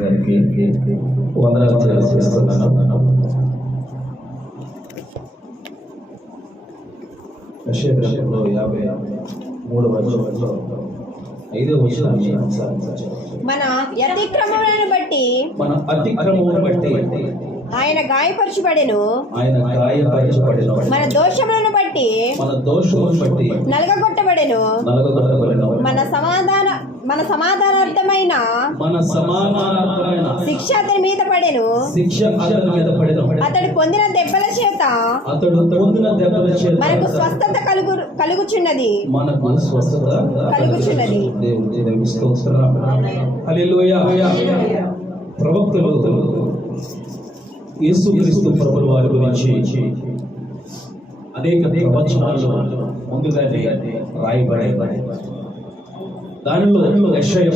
గారికి వందనాలు తెలియజేస్తున్నాను. యెషయా గ్రంథంలో 53వ 5వ వచనాన్ని మన అతిక్రమములను బట్టి ఆయన గాయపరచబడెను, మన దోషములను బట్టి నలగగొట్టబడెను, మన సమాధానార్థమైన శిక్ష అతని మీద పడెను. అతడు పొందిన దెబ్బల చేత మనకు స్వస్థత కలుగుచున్నది. ప్రవక్తలు యేసుక్రీస్తు ప్రభుల వారి గురించి అనేక ప్రవచనాలు ముందుగానే రాయబడే దానిలో యెషయా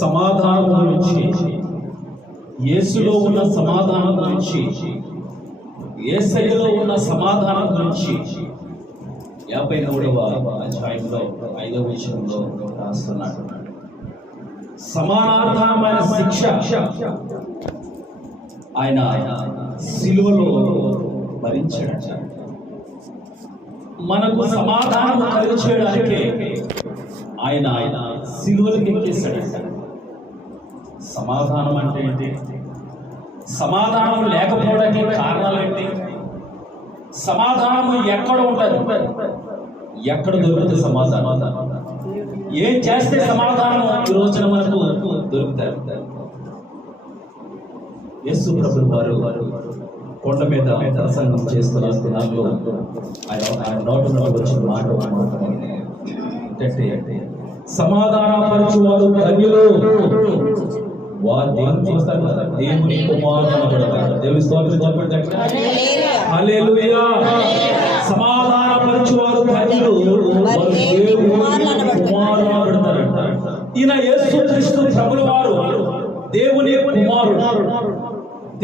సమాధానం గురించి, యేసులో ఉన్న సమాధానం గురించి, యేసయ్యలో ఉన్న సమాధానం గురించి 53వ అధ్యాయంలో 5వ వచనంలో రాస్తున్నాడు. సమానార్థమైన శిక్ష ఆయన సిలువలో భరించాడు. మనకు సమాధానం కలుగు చేయడానికి ఆయన సిలువలకు ఎక్కేశాడు. సమాధానం అంటే ఏంటి? సమాధానం లేకపోవడానికి కారణాలు ఏంటి? సమాధానం ఎక్కడ ఉంటుంది? ఎక్కడ దొరుకుతుంది సమాధానం? ఏం చేస్తే సమాధానం ఈ రోజున మనకు దొరుకుతారు? యేసు ప్రభువు వారు కొండ మీద ప్రసంగం చేస్తున్న దినాల్లో ఆయన నోటి నుండి వచ్చిన మాట అంటే సమాధానపరచువారు ధన్యులు, వారు దేవుని చూస్తారు కదా, దేవుని కుమారుడు అనబడతారు. దేవుని స్తోత్రం చెప్పండి. హల్లెలూయా. సమాధానపరచువారు ధన్యులు, వారు దేవుని కుమారుడు అనబడతారంట. ఈయన యేసుక్రీస్తు ప్రభుల వారు దేవుని కుమారుడు,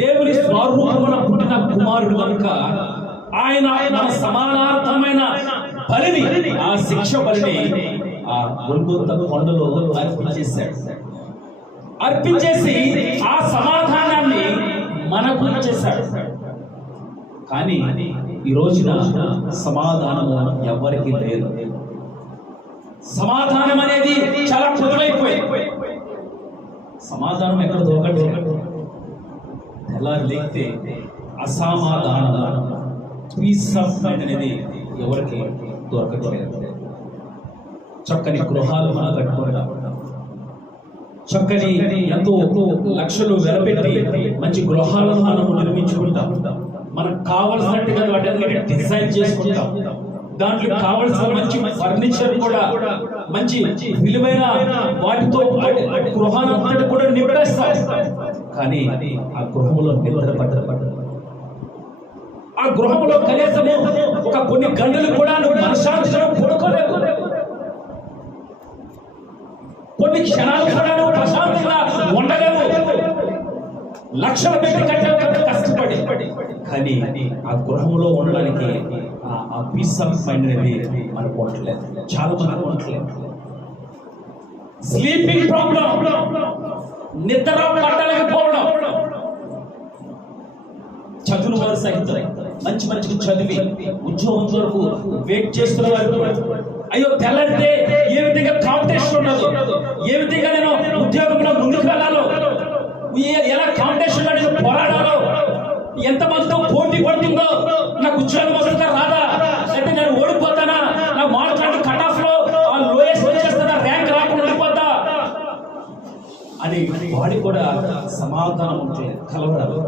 దేవుని స్వరూపమున పుట్టిన కుమారుడు కనుక ఆయన మన సమానార్థమైన బలిని, ఆ శిక్ష బలిని ఆ గొల్గొతా కొండలో అర్పించేసి ఆ సమాధానాన్ని మనకు చేశాడు. కానీ ఈ రోజున సమాధానము ఎవరికి లేదు. సమాధానం అనేది చాలా పొదువైపోయింది. సమాధానం ఎక్కడ దొరకదు. ఎలా లేకపోతే అసమాధానం, పీస్ ఆఫ్ మైండ్ అనేది ఎవరికి దొరకట్లేదు. చక్కని గృహాలు మనం కట్టుకుంటాం, చక్కని ఎంతో లక్షలు వెలపెట్టి మంచి గృహాలను మనము నిర్మించుకుంటాం. మనకు కావలసినట్టుగా వాటి డిజైన్ చేసుకుంటాం. దాంట్లో కావలసిన మంచి ఫర్నిచర్ కూడా, మంచి విలువైన వాటితో గృహాన్ని కూడా నింపేస్తాం. కానీ ఆ గృహంలో నిద్ర పట్టదు. ఆ గృహంలో కనీసము ఒక కొన్ని గంటలు కూడా నువ్వు మనశ్శాంతిగా పడుకోలేవు. కొన్ని క్షణాలు కూడా నువ్వు ప్రశాంతంగా ఉండలేవు. లక్షల పెట్టి కట్టే కష్టపడి, కానీ ఆ గృహంలో ఉండడానికి ఆ పీస్ ఆఫ్ మైండ్ అనేది మనకు ఉండట్లేదు. చాలా మంది ఉండట్లేదు. స్లీపింగ్ ప్రాబ్లం, నిద్ర పట్టలేకపోవడం. చదువు వారు సహితం మంచి మంచిగా చదివి ఉద్యోగం వరకు వెయిట్ చేస్తున్న వారు, అయ్యో తెల్లంటే ఏ విధంగా కాంపిటీషన్ ఉండదు, ఏ విధంగా నేను ఉద్యోగంలో ముందుకు వెళ్ళాలో, ఎలా కాంపిటీషన్ నేను పోరాడాలో, ఎంతమందితో పోటీ పడుతుందో, నాకు ఉద్యోగం వస్తుందా రాదా, అయితే నేను ఓడిపోతానా, నా మార్కులు కట్ ఆఫ్ లో లోయెస్ట్ వచ్చేస్తుందా, ర్యాంక్ రాకుండా ఓడిపోతా అని వాడి కూడా సమాధానం ఉంటే కలవడాలి.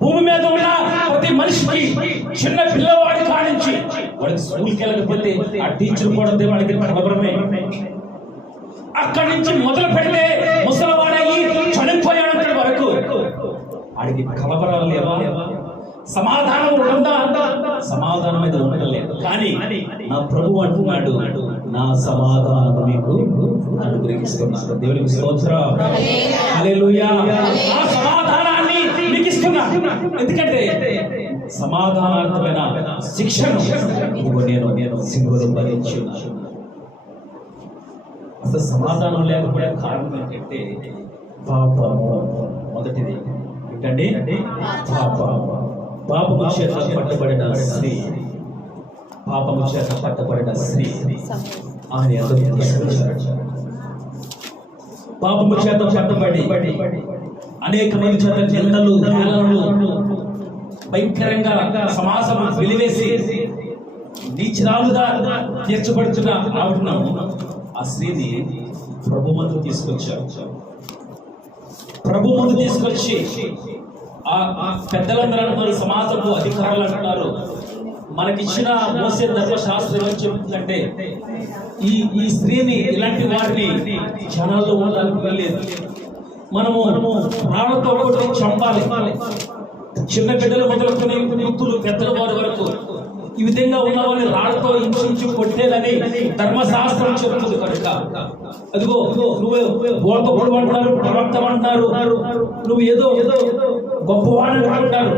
భూమి మీద ఉన్న ప్రతి మనిషికి, చిన్న పిల్లవాడి కానించి వాడికి స్కూల్కి వెళ్ళకపోతే ఆ టీచర్ కూడా వాడికి కలవరమే. అక్కడి నుంచి మొదలు పెడితే ముసలివాడయ్యి చనిపోయాడంటే వరకు వాడికి కలవరాలు లేవా? సమాధానం ఉందా? సమాధానం మీద ఉండలేదు. కానీ నా ప్రభువు అంటున్నాడు, నా సమాధానం మీకు అనుగ్రహిస్తున్నాను. దేవునికి స్తోత్రం. హల్లెలూయా. నా సమాధానాన్ని మీకు ఇస్తున్నాను. ఎందుకంటే సమాధానార్థమైన శిక్షను నేను సిలువలో భరించున్నాను. అసలు సమాధానం లేకపోయే కారణం ఏంటంటే పాపము. మొదటిది ఏంటండి? పాపము చేత పట్టబడిన స్త్రీ, పాపము చేత పట్టబడిన స్త్రీ ఆయన ఎదురు తీసుకొచ్చాడు. పాపము చేత పట్టబడి అనేక మంది చేత నిందలు, హేళనలు, భయంకరంగా సమాజం వెలివేసి నీచరాలుగా తీర్చబడుతున్న ఆవిడను, ఆ స్త్రీని ప్రభు ముందు తీసుకొచ్చారు. ప్రభు ముందు తీసుకొచ్చి ఆ పెద్దలందరూ అంటున్నారు, సమాజపు అధికారులు అంటున్నారు, మనకిచ్చిన మోసే ధర్మశాస్త్రం ఏం చెప్తుందంటే ఈ స్త్రీని, ఇలాంటి వారిని జనాల్లో ఉండడానికి వెళ్ళలేదు, మనము రాళ్లతో కొట్టి చంపాలి. చిన్న బిడ్డలు మొదలుకొని వృద్ధులు, పెద్దల వారి వరకు ఈ విధంగా ఉన్న వారిని రాళ్లతో హింసించి కొట్టేదని ధర్మశాస్త్రం చెబుతుంది. కనుక అదిగో నువ్వు బోధకుడు అంటున్నారు, ప్రవక్త అంటున్నారు, నువ్వు ఏదో గొప్పవాడు అంటారు,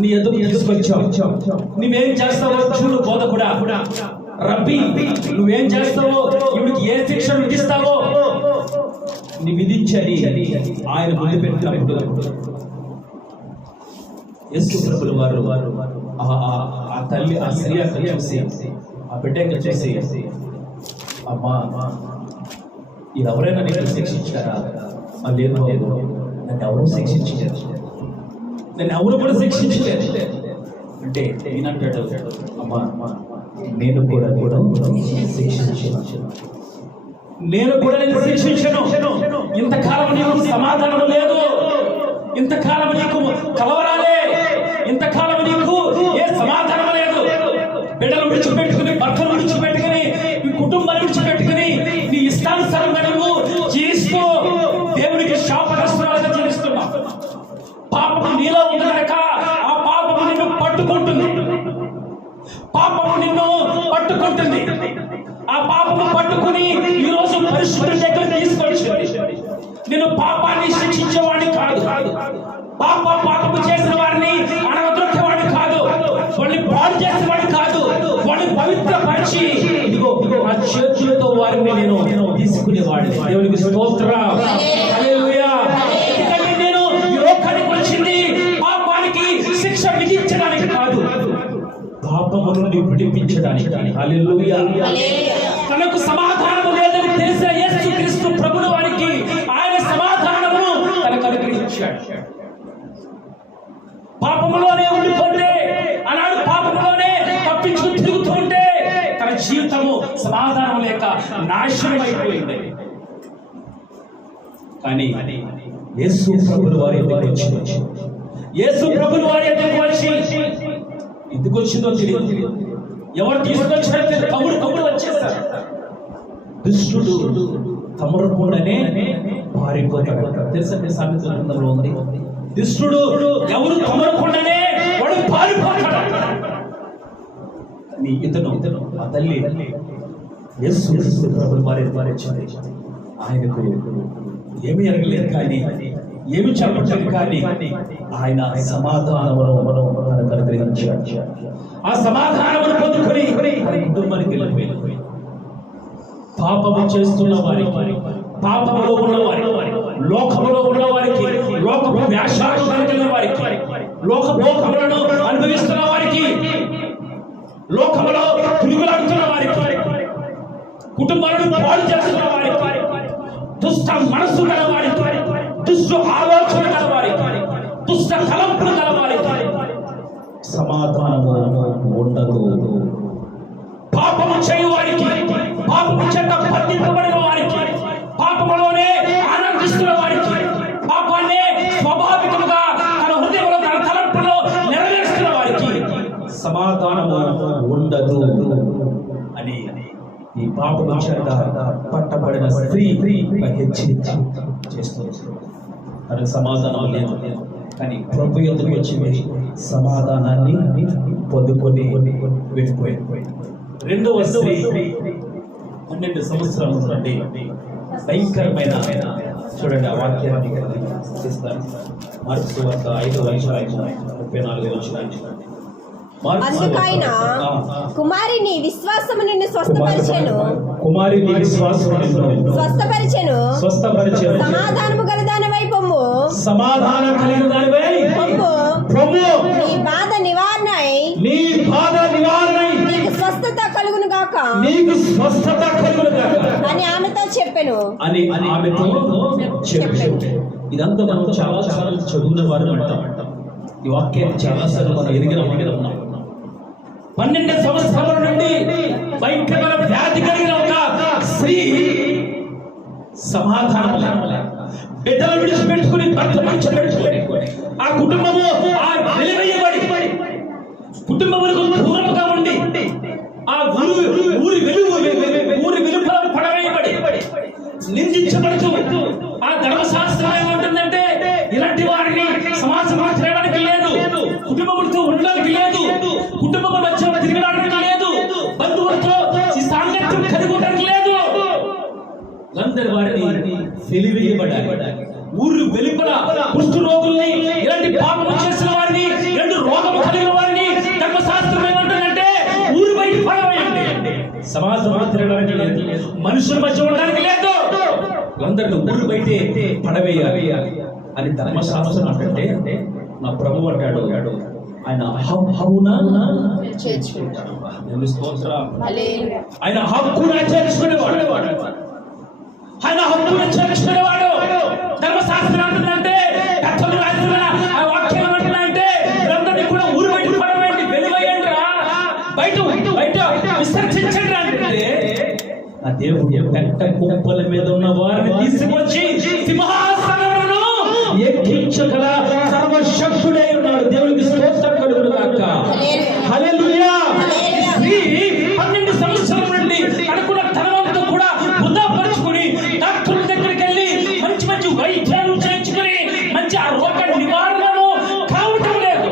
నీ ఎదురు తీసుకొచ్చావు, నువ్వేం చేస్తావో చూడు బోధకుడా, రబ్బీ నువ్వేం చేస్తావో, ఇవిడికి ఏ శిక్ష విధిస్తావో నీ విధించని ఆయన ముందు పెట్టినప్పుడు యేసు ప్రభువు వారు ఆ తల్లి, ఆ స్త్రీ చూసి, ఆ బిడ్డ చూసి, అమ్మా ఇది ఎవరైనా నేను శిక్షించారా? లేదు, నన్ను ఎవరు శిక్షించలేదు, నన్ను ఎవరు కూడా శిక్షించలేదు అంటే నేనంటాడు, అమ్మా నేను కూడా శిక్షించాను, నేను కూడా నేను శిక్షించను. ఇంతకాలం నీకు సమాధానం లేదు, ఇంతకాలం నీకు కలవరాలే, ఇంతకాలం నీకు ఏ సమాధానం లేదు. బిడ్డలు విడిచిపెట్టుకుని, భర్తలు విడిచిపెట్టుకుని, ఈ కుటుంబాన్ని విడిచిపెట్టుకుని నీ ఇష్టానుసారంగా నువ్వు జీవిస్తూ దేవునికి శాపగ్రస్తురాలుగా జీవిస్తున్నావు. పాపము నీలో ఉండక ఆ పాపము నిన్ను పట్టుకుంటుంది, పాపము నిన్ను పట్టుకుంటుంది. ఆ పాపము పట్టుకుని ఈ రోజు పరిశుద్ధుడి దగ్గర తీసుకొచ్చింది. నేను పాపాన్ని శిక్షించేవాడిని కాదు, పాపము చేసిన వారిని అనగదొక్కేవాడిని కాదు, వాళ్ళని పాడు చేసేవాడిని కాదు, వాళ్ళని పవిత్రపరిచి ఇదిగో నా చేతులతో వారిని నేను తీసుకునేవాడిని. దేవునికి స్తోత్రం, హల్లెలూయా. ఎందుకంటే నేను ఈ లోకానికి వచ్చింది పాపానికి శిక్ష విధించడానికి కాదు, పాపము నుండి విడిపించడానికి. హల్లెలూయా. తనకు సమాధానం లేదని తెలిసిన యేసుక్రీస్తు ప్రభువు వారికి ఆయన సమాధానమును తనకు అనుగ్రహించాడు. పాపములోనే ఉండిపోతే, ఆనాడు పాపములోనే తప్పించుకుని తిరుగుతూ ఉంటే తన జీవితము సమాధానం లేక నాశనం అయిపోయింది. కానీ యేసు ప్రభువు వారి దగ్గరికి వచ్చి, యేసు ప్రభువు వారి దగ్గరికి వచ్చి ఎందుకు వచ్చిందో తెలియదు, ఎవరు తీసుకొచ్చారో కబురు వచ్చేసారు. దుష్టుడు తమరకుండానే పారిపోతాడు. తెలుసా, సామెత గ్రంథంలో ఉంది, దుష్టుడు ఎవరు తమరకుండానే వాడు పారిపోతాడు. ఇతను ఆ తల్లి యేసు ప్రభువు వారి వచ్చింది. ఆయనకు ఏమీ అడగలేదు, కానీ ఏమి చెప్పలేదు, కానీ ఆయన సమాధానమును మనకు అనుగ్రహించాడు. ఆ సమాధానమును పొందుకొని కుటుంబానికి వెళ్ళిపోయింది. పాపము చేస్తున్న వారికి, పాపములో ఉన్నవారికి, లోకములో ఉన్న వారికి, లోకపు వేషాలు కలిగిన వారికి, లోకభోగములను అనుభవిస్తున్న వారికి, లోకములో తిరుగులాడుతున్న వారికి, కుటుంబాలను పాడు చేస్తున్న వారికి, దుష్ట మనస్సు గల వారికి, దుష్ట ఆలోచన గల వారికి, దుష్ట తలంపులు గల వారికి సమాధానము ఉండదు. పాపము చేయు వారికి, పాపము చేత బంధింపబడిన వారికి, పాపములోనే ఆనందిస్తున్న వారికి, పాపాన్నే స్వాభావికముగా తన హృదయంలో, తన తలంపులో నెరవేరుస్తున్న వారికి సమాధానము ఉండదు అని ఈ పాపము చేత పట్టబడిన స్త్రీ హెచ్చరిక చేస్తుంది. తనకు సమాధానం లేదు, కానీ ప్రభు ఎదురు వచ్చింది, సమాధానాన్ని పొందుకొని వెళ్ళిపోయింది. రెండవ స్త్రీ 12 సంవత్సరాల నుండి భయంకరమైన, చూడండి ఆ వాక్యాన్ని ఇస్తాను, మార్కు సువార్త 5వ అధ్యాయం 34వ వచనం. అందుకైన కుమారి నీ విశ్వాసము నిన్ను స్వస్థపరిచెను కుమారి నీ విశ్వాసము స్వస్థపరిచెను సమాధానము గలదానివై పొమ్ము సమాధానం కలిగిన దానివై పొమ్ము పొమ్ము నీ బాధ నివారణై నీకు స్వస్థత కలుగును గాక అని ఆమెతో చెప్పెను అని ఆమెతో చెప్పాను. ఇదంతా మనం చాలా చదువుల వారు అంటాం. ఈ వాక్యాన్ని చాలా సార్లు మనం ఎరిగిన ఉన్నాం. 12 సంవత్సరాల నుండి భయంకరమైన వ్యాధి కలిగిన ఒక స్త్రీ సమాధానం బిడ్డలు విడిచిపెట్టుకుని భర్త విడిచిపెట్టుకుని ఆ కుటుంబము ఆ వెలివేయబడి కుటుంబములకు దూరముగా ఉండి ఆ ఊరి వెలుపల పడవేయబడి నిందించబడుతూ ఆ ధర్మశాస్త్రం ఏమంటుందంటే ఇలాంటి వారిని సమాజంలో తిరగడానికి లేదు, కుటుంబములతో ఉండడానికి లేదు, కుటుంబం మధ్య తిరగడానికి లేదు, బంధువులతో ఈ సాంగత్యం కలిగి ఉండడానికి లేదు. అందరి వారిని వెలివేయబడ్డారు. ఊరు వెలుపల కుష్టు రోగుల్ని, ఇలాంటి పాపం చేసిన వారిని, రెండు రోగము కలిగిన వారిని ధర్మశాస్త్రం ఏమంటుందంటే ఊరు బయట పడవేయండి. సమాజంలో తిరగడానికి లేదు, మనుషుల మధ్య ఉండడానికి లేదు, అందరిని ఊరు బయటే పడవేయాలి అని ధర్మశాస్త్రం అంటే నా ప్రభు అంటాడు ఆయన హక్కున చేర్చుకుంటాడు. ఆయన హక్కున చేర్చుకునేవాడు. ఆయన హక్కున చేర్చుకునేవాడు. ధర్మశాస్త్రం అంటుందంటే కథలు రాసిన ఆ వాక్యం అంటుందంటే అందరినీ కూడా ఊరు బయట పడవేయండి, వెలువేయండి, బయట విసర్జించండి అంటే ఆ దేవుడు పెద్ద కుప్పల మీద ఉన్న వారిని తీసుకొచ్చి సింహాసనమును ఎక్కించగల సర్వశక్తుడై ఉన్నాడు. దేవునికి స్తోత్రం కలుగును గాక. హల్లెలూయా. స్త్రీ 12 సంవత్సరాల నుండి అనుకున్న ధనవంతో కూడా వృధాపరుచుకుని డాక్టర్ల దగ్గరికి వెళ్ళి మంచి వైద్యాలు చేయించుకుని మంచి ఆ రోగ నివారణను కావటం లేదు.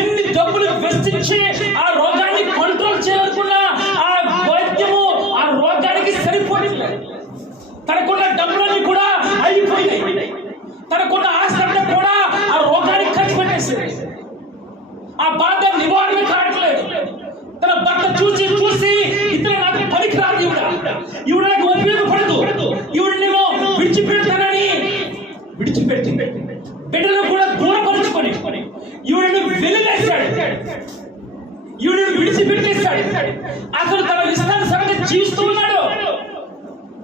ఎన్ని డబ్బులు వెచ్చించి ఆ రోగాన్ని కంట్రోల్ చేయాలనుకున్నా ఆ వైద్యము ఆ రోగానికి సరిపోయింది. తనకున్న డబ్బులన్నీ కూడా అయిపోయినాయి. తనకున్న ఆస్తి కూడా ఆ రోగానికి ఖర్చు పెట్టేసింది. ఆ బాధ నివారణ కావట్లేదు. తన భర్త చూసి ఇతను నాకు పనికిరాదు, ఈవిడ నాకు ఉపయోగపడదు, ఈవిడనేమో విడిచిపెడతానని విడిచిపెట్టి బిడ్డలను కూడా దూరపరుచుకొని ఈవిడను వెలివేశాడు, ఈవిడను విడిచిపెట్టేశాడు. అసలు తన ఇష్టానుసారంగా జీవిస్తూ ఉన్నాడు.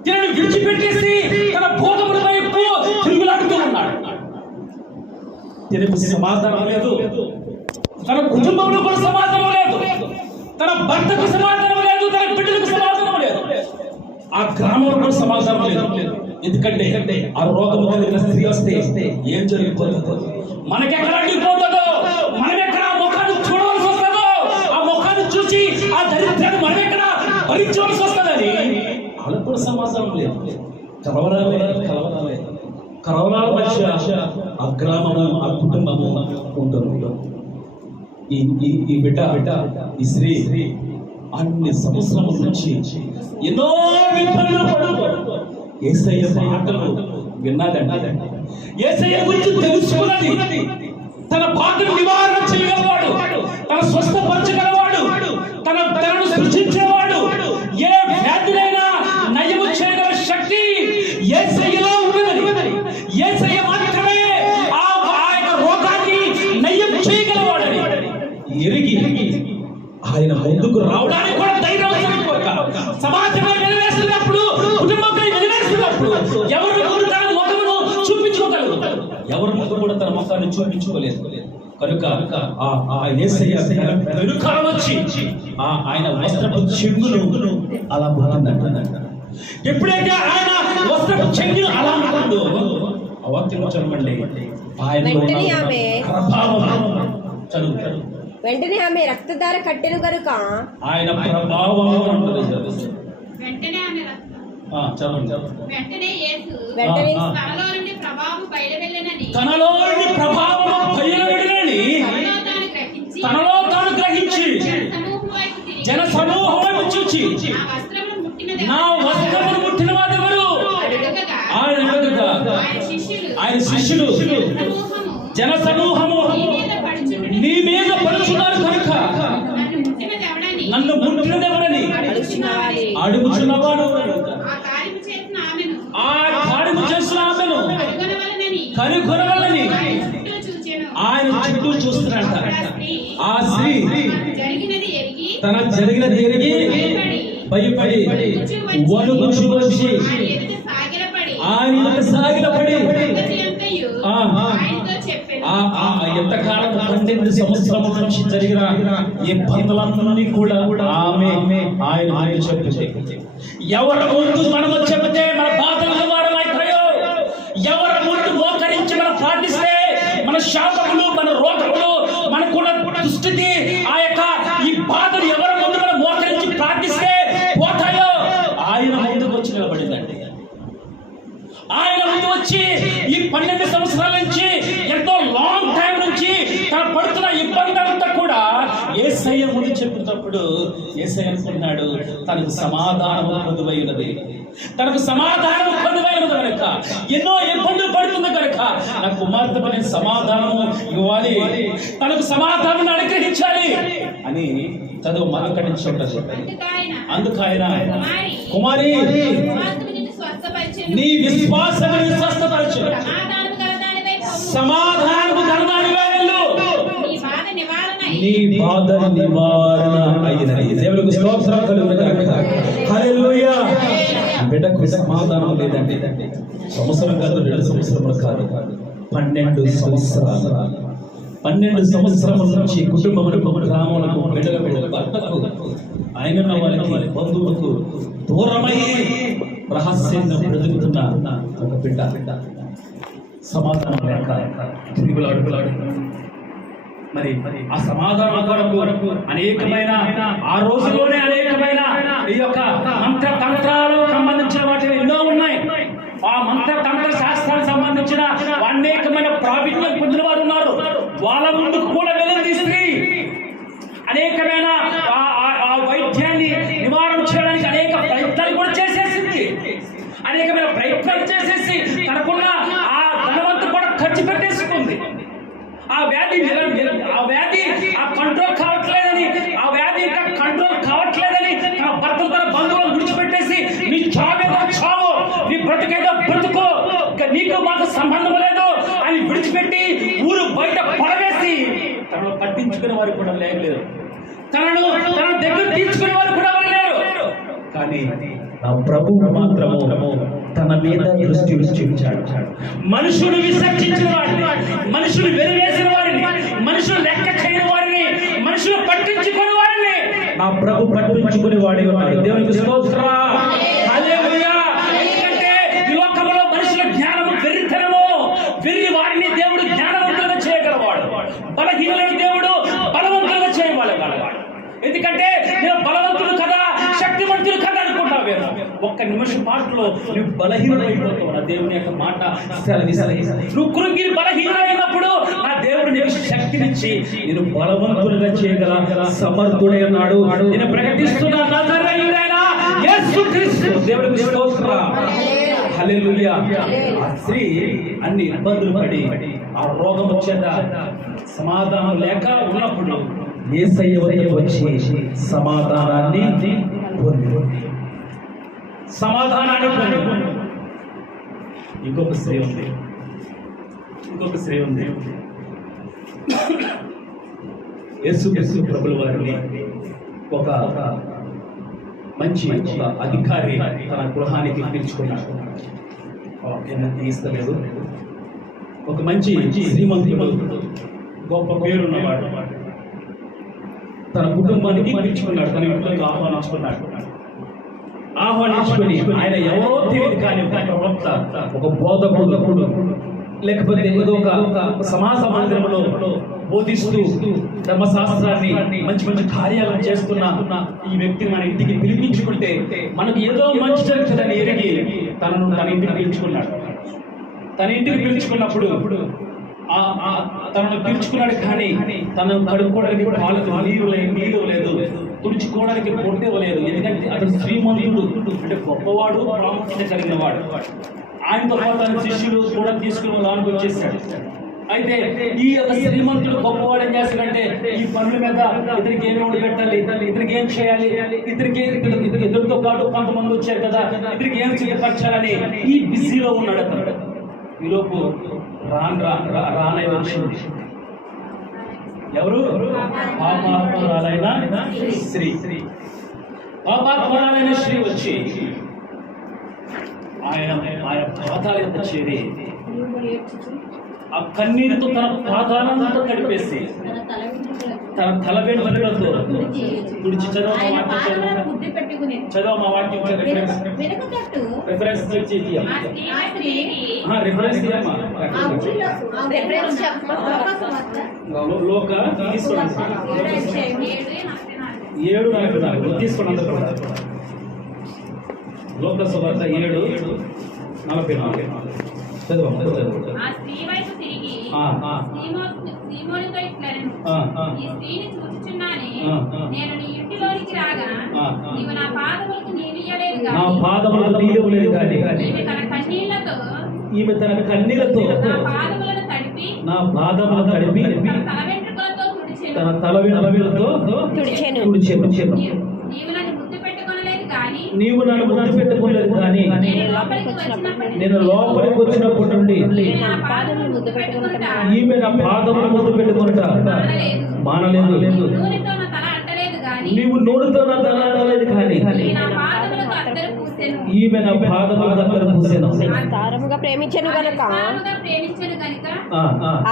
దీనిని విడిచిపెట్టేసి తన భోగముల వైపు తిరుగులాడుతూ ఉన్నాడు. దీనికి సమాధానం లేదు, తన కుటుంబంలో కూడా సమాధానం లేదు, తన భర్తకు సమాధానం లేదు, తన బిడ్డలకు సమాధానం లేదు, ఆ గ్రామంలో కూడా సమాధానం లేదు. ఎందుకంటే ఆ రోగము కలిగిన స్త్రీ వస్తే ఏం జరుగుతుందో, మనకెక్కడ అడిగిపోతుందో, మనం ఎక్కడ ఆ ముఖాన్ని చూడవలసి వస్తుందో, ఆ ముఖాన్ని చూసి ఆ దరిద్రాన్ని మనం ఎక్కడ భరించవలసి వస్తుందని వాళ్ళకు కూడా సమాధానం లేదు. కలవరాల మధ్య ఆ గ్రామము ఆ కుటుంబము ఉంటుంది. ఈ బిడ్డ ఈ స్త్రీ అన్ని సంవత్సరముల నుంచి ఎన్నో ఇబ్బందులు పడుతూ యేసయ్య మాటలు విన్నదండి. యేసయ్య గురించి తెలుసుకున్నది. తన బాధను నివారణ చేయగలవాడు, తన స్వస్థపరచగలవాడు, తనను సృష్టించేవాడు, ఏ వ్యాధులైనా నయము చేయగల శక్తి యేసయ్యలో ఉన్నది. యేసయ్య మాత్రమే ఆ యొక్క రోగాన్ని నయం చేయగలవాడని ఎరిగి ఆయన ముందుకు రావడానికి కూడా ధైర్యం సమాజంలో వెలివేస్తున్నప్పుడు, కుటుంబంపై వెలివేస్తున్నప్పుడు ఎవరి ముందు తన ముఖమును చూపించుకోగలరు, ఎవరి ముందు కూడా తన ముఖాన్ని చూపించుకోలేదు. కనుక ఆ యేసయ్య వెనుకాల వచ్చి ఆయన వస్త్రపు చెంగును అలా బాగుందంట. ఎప్పుడైతే ఆయన వస్త్రపు చెంగును అలా ఉందో ఆ వాక్యం చదవండి. వెంటనే ఆమె రక్తధార కట్టెను గనుక ఆయన ప్రభావం తనలో నుండి ప్రభావం బయలువెళ్ళినని తనలో తాను గ్రహించి జన సమూహం వైపు చూచి నా వస్త్రమును ముట్టిన వారెవరు? ఆయన శిష్యులు జన సమూహము నీ మీద పడుచున్నారు కనుక నన్ను ముట్టినదెవరని అడుగుచున్నవాడు. ఆ కార్యము చేసిన ఆమెను కనుగొనవలని ఆయన చుట్టూ చూస్తున్నాడు. ఆ స్త్రీ తన జరిగినది ఎరిగి భయపడి వణుకుచూ వచ్చి ఆయన సాగిలపడి ఎంతకాలం 12 సంవత్సరముల నుంచి జరిగిన ఈ బాధలన్నీ కూడా ఆమె ఆయన చెప్పింది. ఎవరి ముందు మనము చెబితే మన బాధలు నివారణమైతాయో, ఎవరి ముందు మోకరించి మనం ప్రార్థిస్తే మన శాపములు, మన రోగములు, మనకున్న దుస్థితి, ఆ యొక్క ఈ బాధలు ఎవరి ముందు మనం మోకరించి ప్రార్థిస్తే పోతాయో ఆయన ముందుకు వచ్చి నిలబడిందండి. ఆయన ముందు వచ్చి ఈ 12 సంవత్సరాల నుంచి, ఎంతో లాంగ్ టైం నుంచి తన పడుతున్న ఇబ్బంది అంతా కూడా యేసయ్య ముందు చెప్పినప్పుడు యేసయ్య అనుకున్నాడు తనకు సమాధానము పొందువైనది, తనకు సమాధానము పొందువైనది కనుక, ఎన్నో ఇబ్బందులు పడుతుంది కనుక నా కుమార్తెకు నేను సమాధానము ఇవ్వాలి, తనకు సమాధానం అనుగ్రహించాలి అని చదువు మరొకటి ఉంటుంది. అందుకు ఆయన కుమారి నీ విశ్వాసమును స్వస్థపరచు, సమాధానము కలదానివై వెళ్ళు, నీ బాధ నివారణ అయినది. దేవునికి స్తోత్రం కలుగును గాక. హల్లెలూయా. బిడ్డకు సమాధానం లేదండి. సంవత్సరం కాదు, 2 సంవత్సరములు కాదు, 12 సంవత్సరాలు. 12 సంవత్సరముల నుంచి కుటుంబములకు, గ్రామములకు, బిడ్డలకు, భర్తకు, ఆయన వాళ్ళకి, బంధువులకు దూరమై రహస్యంగా బ్రతుకుతున్న ఒక బిడ్డ సమాధానం లేక తిరుగులాడులాడు. మరి ఆ సమాధానం కొరకు అనేకమైన, ఆ రోజుల్లోనే అనేకమైన ఈ యొక్క మంత్ర తంత్రాలకు సంబంధించిన వాటిని ఎన్నో ఉన్నాయి. ఆ మంత్ర తంత్ర శాస్త్రానికి సంబంధించిన అనేకమైన ప్రావీణ్యం పొందిన వారు ఉన్నారు. వాళ్ళ ముందుకు కూడా వెళ్ళింది స్త్రీ. అనేకమైన ఆ వైద్యాన్ని నివారణ చేయడానికి అనేక ప్రయత్నాలు కూడా చేసేసింది. అనేకమైన ప్రయత్నాలు చేసేసి తనకున్న ఆ ధనవంతు కూడా ఖర్చు పెట్టేసుకుంది. ఆ వ్యాధి కంట్రోల్ కావట్లేదని, ఆ వ్యాధి ఇంకా కంట్రోల్ కావట్లేదని తన భర్తలు, తన బంధువులను విడిచిపెట్టేసి నీ చావేదో చావు, నీ బ్రతుకేదో బ్రతుకో, ఇంకా నీకు మాకు సంబంధం లేదు అని విడిచిపెట్టి ఊరు బయట పడవేసి తనను పట్టించుకునే వారు కూడా లేరు, తన దగ్గర తీసుకునే వారు కూడా లేరు. కానీ నా ప్రభువు మాత్రము తన మీద దృష్టి ఉంచాడు. మనుషులు విసర్జించిన వారిని, మనుషులు వెలివేసిన వారిని, మనుషులు లెక్క చేయని వారిని, మనుషులు పట్టించుకుని వారిని నా ప్రభు పట్టించుకునే వాడి ఉన్నాడు. దేవునికి స్తోత్రం. హల్లెలూయా. ఎందుకంటే ఈ లోకంలో మనుషుల జ్ఞానము వెర్రితనము, వెర్రి వారిని దేవుడు జ్ఞానవంతులుగా చేయగలవాడు, బలహీనులను దేవుడు బలవంతులుగా చేయగలవాడు. ఎందుకంటే నేను బలవంతుడు కదా, శక్తివంతుడు కదా అనుకుంటావేమో, ఒక్క నిమిషం మాటలో నువ్వు బలహీనుడైపోతావు. నా దేవుని యొక్క మాట నువ్వు కృంగి బలహీనుడైనప్పుడు నా దేవుడు నీకు శక్తినిచ్చి నేను బలవంతులుగా చేయగల సమర్థుడై ఉన్నాడు. నేను ప్రకటిస్తున్నా నజరేయుడైన యేసుక్రీస్తు. దేవునికి స్తోత్రం. హల్లెలూయా. ఆ స్త్రీ అన్ని ఇబ్బందులు పడి ఆ రోగం వచ్చేద సమాధానం లేక ఉన్నప్పుడు యేసయ్య వద్దకు వచ్చి సమాధానాన్ని పొంది, సమాధానాన్ని పొంది. ఇంకొక స్త్రీ ఉంది. యేసు ప్రభుల వారిని ఒక మంచి అధికారి తన గృహానికి పిలుచుకున్నాడు. తీస్తలేదు. ఒక మంచి శ్రీమంతుడు, గొప్ప పేరున్నవాడు తన కుటుంబానికి పిలుచుకున్నాడు, తన ఇంట్లోకి ఆహ్వానించుకొని ఆయన ఎవరో తెలియదు కానీ ఒక బోధకుడు, లేకపోతే ఏదో ఒక సమాజ మందిరంలో బోధిస్తూ ధర్మశాస్త్రాన్ని మంచి మంచి కార్యాలను చేస్తున్న ఈ వ్యక్తిని మన ఇంటికి పిలిపించుకుంటే మనకు ఏదో మంచి జరుగుతుందని ఎరిగి తనను తన ఇంటికి పిలుచుకున్నాడు. తన ఇంటికి పిలుచుకున్నప్పుడు తనను పిలుచుకున్నాడు, కానీ తనను కడుక్కోవడానికి నీరు లేదు, తుడుచుకోవడానికి పొట్టే లేదు. ఎందుకంటే అతను శ్రీమంతుడు, అంటే గొప్పవాడు, ప్రాముఖ్యత కలిగిన వాడు. ఆయనతో పాటు తన శిష్యులు కూడా తీసుకుని లోనికి వచ్చేసాడు. అయితే ఈ యొక్క శ్రీమంతుడు గొప్పవాడు ఏం చేస్తాడంటే ఈ పనుల మీద ఇతనికి ఏమి వండి పెట్టాలి, ఇతనికి ఏం చేయాలి, ఇతనికి ఎదురుతో పాటు కొంతమంది వచ్చారు కదా, ఇతనికి ఏం చేయపరచాలని ఈ బిజీలో ఉన్నాడు అతను. ఈలోపు రానై వచ్చింది ఎవరు? పాపాత్మురాలైన స్త్రీ. పాపాత్మురాలైన స్త్రీ వచ్చి ఆయన పాదాల యొక్క చేరి ఆ కన్నీరుతో తన పాదాలంతా కడిపేసి తన తల వెంట్రుకలతో తుడిచి చదవమా వాక్యం రిఫరెన్స్ లోక 7:44 తీసుకున్నంత లోక సువార్త 7:44 చదవండి. ఆ స్త్రీ వైపు తిరిగి సీమోనుతో ఇట్లనెను, ఈ స్త్రీని చూచుచున్నానే, నేను నీ ఇంటిలోనికి రాగా నీవు నా పాదములకు నీళ్లియ్యలేదు గాని, ఈమె తన కన్నీళ్లతో నా పాదములను తడిపి తన తల వెంట్రుకలతో తుడిచెను. నీవు నన్ను ముద్దు పెట్టుకోలేదు కానీ నేను లోపలికి వచ్చినప్పటి నుండి ఈమె నా పాదములు ముద్దు పెట్టుకుంట మానలేదు. నీవు నూనెతో నా తల అంటలేదు కానీ ఈమె నా పాదములకు అత్తరు పూసెను. విస్తారముగా ప్రేమించెను గనుక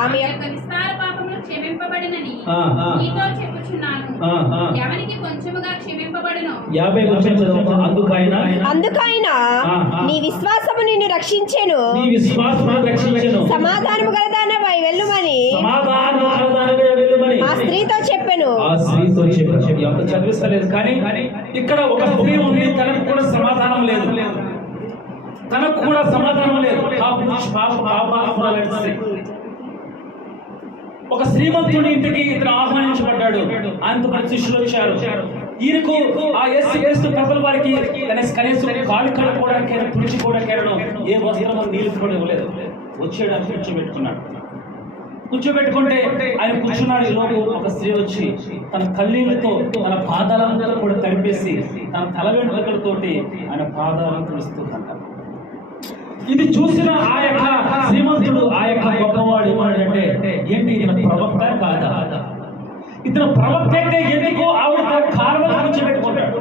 ఆమె యొక్క విస్తార పాపములు క్షమింపబడినని నీతో చెప్పుచున్నాను. ఎవరికి కొంచెముగా క్షమింపబడును. 50 అందుకైన నీ విశ్వాసము నిన్ను రక్షించెను. సమాధానము గలదానవై వెళ్ళుమని ఆ స్త్రీతో చెప్పెను. చదివిస్తలేదు కానీ ఇక్కడ ఒక స్త్రీ ఉంది, తనకు కూడా సమాధానం లేదు. ఒక శ్రీమంతుడి ఇంటికి ఇతను ఆహ్వానించబడ్డాడు. ఆయనతో పాటు శిష్యులు వచ్చారు. ఈయనకు ఆ యేసు ప్రభుల వారికి కనీసం కాళ్ళు కడుక్కోవడానికి తుడిచిపోవడానికి ఏ వస్త్రం నీళ్ళు కూడా ఇవ్వలేదు. వచ్చాడు, అని కూర్చోబెట్టుకుంటే ఆయన కూర్చున్నాడు. ఈ లోపు ఒక స్త్రీ వచ్చి తన కన్నీళ్లతో తన పాదాలంతా కూడా తడిపేసి తన తల వెంట్రుకలతోటి ఆయన పాదాలను తుడుస్తుందంట. ఇది చూసిన ఆ యొక్క శ్రీమంతుడు, ఆ యొక్క గొప్పవాడు ఏమంటే, ఏంటి ఇతను ప్రవక్త కాదా? ఇతను ప్రవక్త అయితే ఎందుకు ఆవిడ తన కాలువలు కూర్చోబెట్టుకుంటాడు?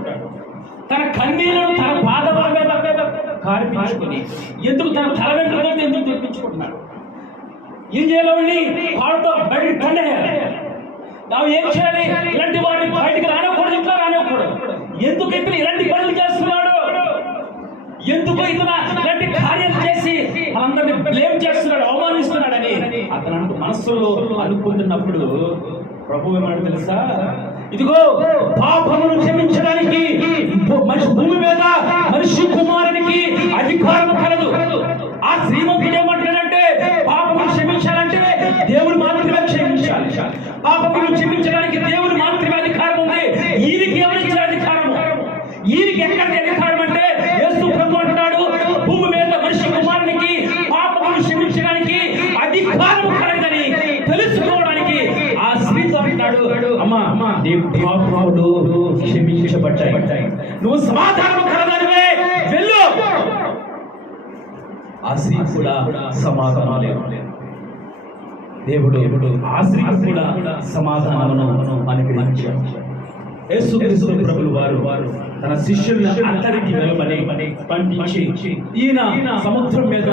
తన కన్నీళ్లను తన పాదాల మీద కారిపించుకొని ఎందుకు తన తల వెంట్రుకలతో ఎందుకు తెప్పించుకుంటున్నాడు? ఏం చేయాలి? వాళ్ళతో బయటికి పండేయాలి. ఏం చేయాలి? ఇలాంటి వాడిని బయటికి రానివ్వకూడదు, ఇంట్లో రానివ్వకూడదు. ఎందుకు ఇతను ఇలాంటి పనులు చేస్తున్నాడు? ఎందుకు ఇతను ఇలాంటి కార్యం చేసి మనందరినీ బ్లేమ్ చేస్తున్నాడు, అవమానిస్తున్నాడని అతను మనస్సులో అనుకుంటున్నప్పుడు ప్రభు ఏమన్నా తెలుసా? ఇదిగో పాపమును క్షమించడానికి భూమి మీద మనిషి కుమారునికి అధికారం కలదు. ఆ శ్రీమంతుడు ఏమంటాడంటే, పాపమును క్షమించాలంటే దేవుడు మాత్రమే క్షమించాలి. పాపమును క్షమించడానికి దేవుడు మాత్రమే అధికారం ఉంది. ఈయనకి ఎవరిచ్చిన అధికారము? ఈయనకి ఎక్కడి అధికారం అంటే, యేసు ప్రభు అంటాడు, భూమి మీద మనిషి కుమారునికి పాపమును క్షమించడానికి అధికారం కలదని తెలుసుకోవడానికి ఆ స్త్రీతో అంటాడు, అమ్మా నీ పాపములు క్షమించబడ్డాయి, నువ్వు సమాధానం కలదనివే, వెళ్ళు. ఆ స్త్రీ కూడా సమాధానం లేదు. దేవుడు ఆ స్త్రీకి కూడా సమాధానమును అనుగ్రహించాడు. యేసుక్రీస్తు ప్రభువు వారు తన శిష్యులను అందరికీ వెళ్ళమని పంపించి ఈయన సముద్రం మీద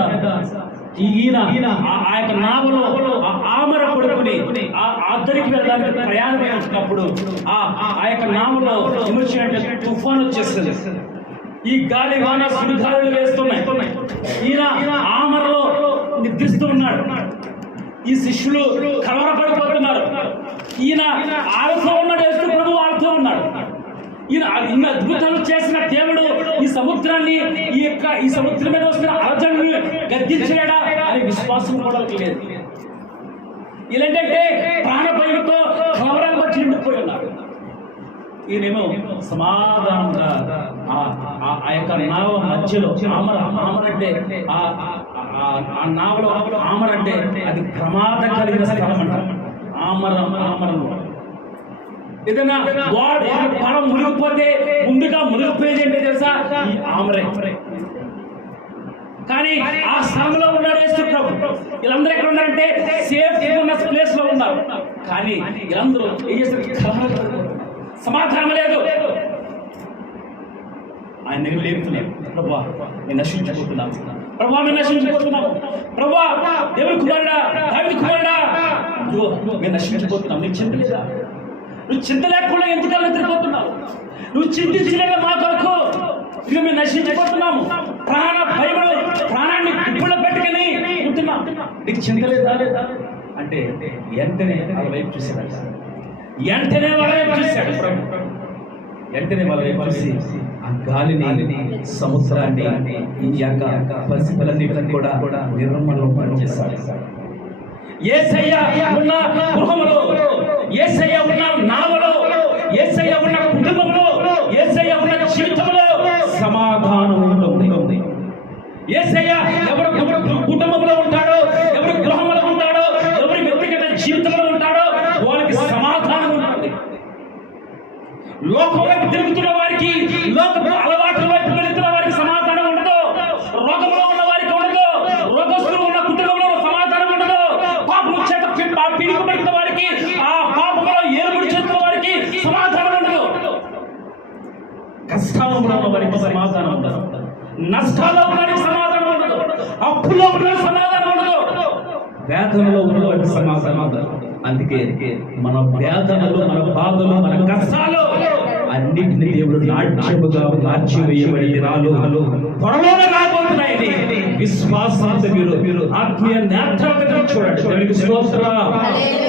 ఈయన ఆ యొక్క నావలో ఆమర పడుకుని అద్దరికి వెళ్ళడానికి ప్రయాణమైనప్పుడు ఆ యొక్క నావలో ఏమొచ్చినట్టు తుఫాను వచ్చేస్తుంది. ఈ గాలి వాన సుడిగాలులు వేస్తున్నాయి. ఈయన ఆమరలో నిద్రిస్తూ ఉన్నాడు. ఈ శిష్యులు కలవరపడిపోతున్నారు. ఈయన ఆడుతూ ఉన్నాడు, యేసు ప్రభువు ఆడుతూ ఉన్నాడు. ఈయన ఇన్ని అద్భుతాలు చేసిన దేవుడు ఈ సముద్రాన్ని ఈ సముద్రం మీద వస్తున్న అలజడిని గద్దించాడా అని విశ్వాసం కూడా లేదు. ఇలాంటంటే ప్రాణ భయంతో కలవరంగా నిండిపోయి ఉన్నారు. ఈయనేమో సమాధానంగా ఆ యొక్క నావ మధ్యలో ఆమర అంటే ఆ ఆ నావలో ఆమర అంటే అది ప్రమాదం కలిగిన స్థలం అంటారు. ఆమరం ఏదైనా వాడు పరం మునిగిపోతే ముందుగా మునిగిపోయేది ఏంటో తెలుసా? ఈ ఆమరే. కానీ ఆ స్థలంలో ఉన్నాడు యేసు ప్రభు. వీళ్ళందరూ ఎక్కడ ఉన్నారంటే సేఫ్ ఉన్న ప్లేస్ లో ఉన్నారు. కానీ వీళ్ళందరూ ఏం చేస్తారు? సమాధానం లేదు. ఆయన దగ్గర లేపుతున్నాడు, ప్రభువా నేను నశించిపోతున్నాను, ప్రభువా నేను నశించిపోతున్నాను, ప్రభువా దేవుని కుమారుడా, దావీదు కుమారుడా, మేము నశించిపోతున్నాం. నీకు చింత లేదా? నువ్వు చింత లేకుండా ఎందుకలా తిరిగిపోతున్నావు? నువ్వు చింతించలేదా మా కొరకు? ఇక మేము నశించిపోతున్నాము, ప్రాణాన్ని గుప్పులో పెట్టుకుని ఉంటున్నాం. నీకు చింత లేదా అంటే వెంటనే వాళ్ళ వైపు చూశాడు. వెంటనే వాళ్ళ వైపు చూశాడు ప్రభు. వెంటనే వాళ్ళ వైపు చూసి ఆ గాలిని, సముద్రాన్ని, ఈ యొక్క పరిస్థితులన్నిటిని కూడా నిర్మలం చేశాడు. యేసయ్య ఉన్న గృహంలో, యేసయ్య ఉన్న నావలో, యేసయ్య ఉన్న కుటుంబంలో, యేసయ్య ఉన్న జీవితంలో సమాధానం ఉంటుంది. యేసయ్య ఎవరి కుటుంబంలో ఉంటాడో, ఎవరి గృహంలో ఉంటాడో, ఎవరి వ్యక్తిగత జీవితంలో ఉంటాడో వారికి సమాధానం ఉంటుంది. లోకం వైపు తిరుగుతున్న వారికి, లోకపు అలవాట్ల వైపు వెళుతున్న వారికి సమాధానం ఉండదు. రోగంలో ఉన్న వారికి ఉండదు. రోగస్తులు ఉన్న కుటుంబంలో సమాధానం ఉండదు. పాపము చేత పీడిపబడిన వారికి, ఆ పాపంలో ఏలుబడి చేస్తున్న వారికి సమాధానం ఉండదు. కష్టాల్లో ఉన్న వారికి సమాధానం ఉండదు. నష్టాల్లో ఉన్న వారికి సమాధానం ఉండదు. అప్పుల్లో ఉన్న సమాధానం ఉండదు. వేదనలో ఉన్న వారికి సమాధానం ఉండదు. అందుకే మన వేదనలు, మన బాధలు, మన కష్టాలు అన్నింటినీ దేవుడు నాట్యముగా మార్చివేయబడి దినాలు త్వరలోనే రాబోతున్నాయని విశ్వాసంతో మీరు ఆత్మీయ నేత్రాలను చూడండి. దేవునికి స్తోత్రం,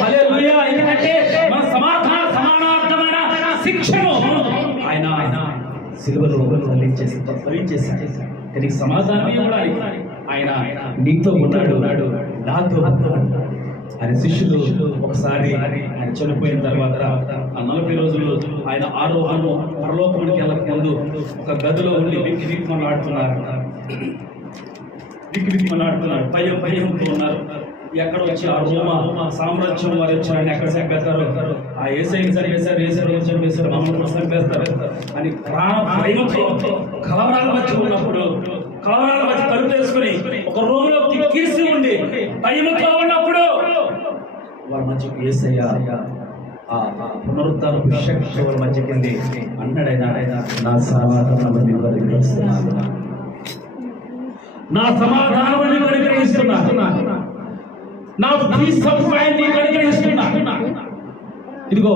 హల్లెలూయా. ఎందుకంటే మన సమానార్థమైన శిక్షను ఆయన సిలువలో భరించేశాడు. దీనికి సమాధానం ఇవ్వడానికి ఆయన నీతో ఉన్నాడు, నాతో ఉన్నాడు. ఆయన శిష్యులు ఒకసారి ఆయన చనిపోయిన తర్వాత ఆ 40 రోజులు ఆయన ఆరోహణము పరలోకమునికి వెళ్ళక ముందు ఒక గదిలో ఉండి విక్కివిక్కుమలాడుతున్నారు. భయంతో ఉన్నారు. ఎక్కడ వచ్చి ఆ రోమా సామ్రాజ్యం వారు వచ్చి ఆయన ఎక్కడ చంపేస్తారు, ఆ ఏసైని చంపేశారు, ఏసైని చంపేశారు, మమ్మల్ని చంపేస్తారు అని భయంతో కలవరాల మధ్య ఉన్నప్పుడు, కలవరాల మధ్య తలుపు వేసుకుని ఒక రూమ్లో కిరిసి ఉండి భయంతో ఉన్నప్పుడు వాళ్ళ మధ్యకు యేసయ్య ఆ పునరుద్ధానపు శక్తుల మధ్యకి వెళ్ళి అన్నాడైనా, నా సమాధానం అనుగ్రహిస్తున్నాను, నా సమాధానం అనుగ్రహిస్తున్నాను, నా పీస్ ఆఫ్ మైండ్ నీకు అనుగ్రహిస్తున్నా. ఇదిగో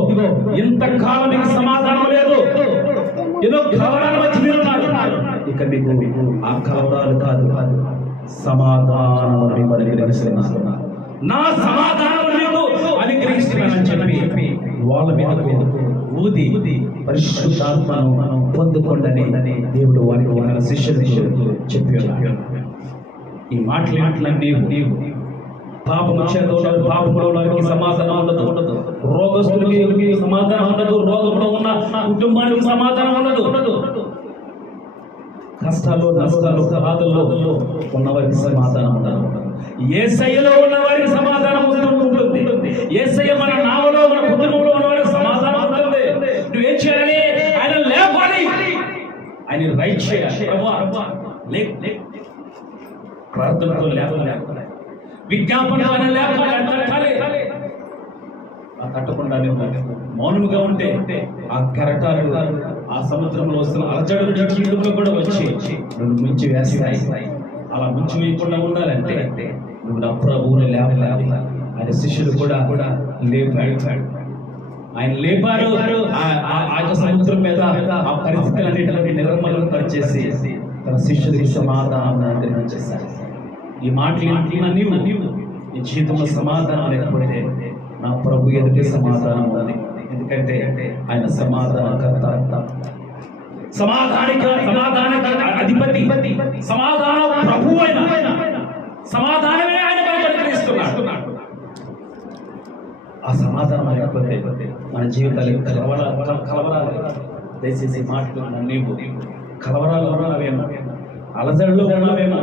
ఇంతకాలం నీకు సమాధానం లేదు, ఏదో కలవరాల మధ్య మీరున్నారు. ఇక మీకు ఆ కలవరాలు కాదు, సమాధానం నీకు అనుగ్రహిస్తున్నా, నా సమాధానం నీకు అనుగ్రహిస్తున్నానని చెప్పి వాళ్ళ మీద ఊది పరిశుద్ధాత్మను పొందుకోండి దేవుడు వారికి శిష్యులకు చెప్పి ఉన్నాడు. ఈ మాటలన్నీ నీవు పాపము చేత పాపంలో వారికి సమాధానం ఉండదు, రోగస్తులకి సమాధానం ఉండదు, రోగంలో ఉన్న కుటుంబానికి సమాధానం ఉండదు, కష్టాలు, నష్టాలు, బాధల్లో ఉన్నవారికి సమాధానం ఉండదు. యేసయ్యలో ఉన్న వారికి సమాధానం ఉంటుంది. యేసయ్య మన నావలో, మన కుటుంబంలో ఉన్న వారికి సమాధానం ఉంటుంది. నువ్వేం చేయాలి? ఆయన లేపాలి, ఆయన రైట్ చేయాలి. ప్రార్థనతో లేపాలి, విజ్ఞాపన లేపాలి. ఆ తట్టకుండానే మౌనముగా ఉంటే ఆ కెరటాలు ఆ సముద్రంలో వస్తున్న అలజడులు జీవితంలో కూడా వచ్చి నువ్వు ముంచి వేస్తాయి. అలా ముంచి వేయకుండా ఉండాలంటే నువ్వు నా ప్రభువుని లేపాలి. ఆయన శిష్యులు కూడా లేపాడు. ఆయన లేపారు. ఆ సముద్రం మీద ఆ పరిస్థితులన్నిటిని నిర్మలం పరిచేసి తన శిష్యులకి సమాధానం అనుగ్రహించేశారు. ఈ మాటలు నీవు నీ జీవితంలో సమాధానం లేకపోతే నా ప్రభు ఎదుటి సమాధానం ఉంది. ఎందుకంటే ఆయన సమాధానకర్త, సమాధానానికి అధిపతి, సమాధాన ప్రభు అయిన సమాధానమే ఆయన అనుగ్రహిస్తున్నాడు. ఆ సమాధానం లేకపోతే మన జీవితాలు కలవరాలు. దయచేసి మాటలు నీవు కలవరాలు ఉన్నావేమో, అలజడిలో ఉన్నావేమో,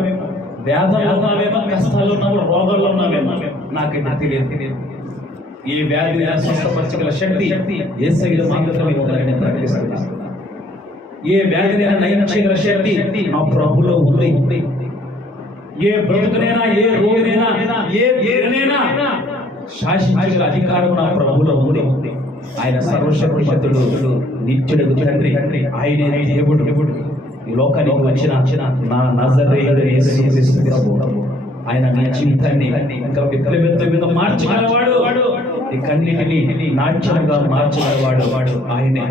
వేదనలో ఉన్నావేమో, కష్టాల్లో ఉన్నావు, రోగాల్లో ఉన్నావేమో, నాకైతే తెలియదు. ఈ వ్యాధిని స్వస్థపరచగల శక్తి యేసయ్యలో మాత్రమే ఉందని నేను ప్రకటిస్తున్నాను. ఏ వ్యాధిని నయించగల శక్తి నా ప్రభులో ఉంది. ఏ బ్రతుకునైనా, ఏ రోగినైనా, ఏ వేరునైనా శాసించగల అధికారం నా ప్రభులో ఉంది. ఆయన సర్వశక్తిమంతుడు, నిత్యుడు తండ్రి, ఆయనే దేవుడు. ఈ లోకానికి వచ్చిన నా నజరేయుడు యేసు ప్రభువు. ఆయన నీ జీవితాన్ని ఇంకా విప్లవంగా మార్చగలవాడు. నీ కన్నిటిని నాట్యంగా మార్చగలవాడు ఆయనే.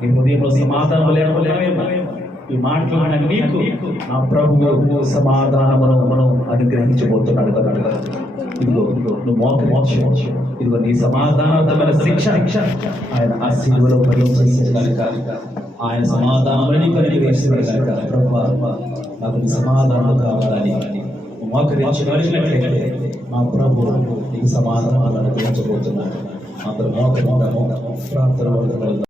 నీ హృదయంలో సమాధానం లేకపోలేమో ఈ మాటలు నీకు నా ప్రభువు సమాధానమును అనుగ్రహించబోతున్నాడు కదా. ఇదిగో నువ్వు మోక్ష, ఇదిగో నీ సమాధానమైన శిక్ష ఆయన ఆ శిలువలో భరించేసాడు కనుక ఆయన సమాధానం కలిగిస్తున్నాడు కనుక ప్రభువా నాకు నీ సమాధానం కావాలని మోకరించినట్లయితే మా ప్రభు నీకు సమాధానాలను అనుగ్రహించబోతున్నాడు. అతను మోకరించడం ప్రార్థన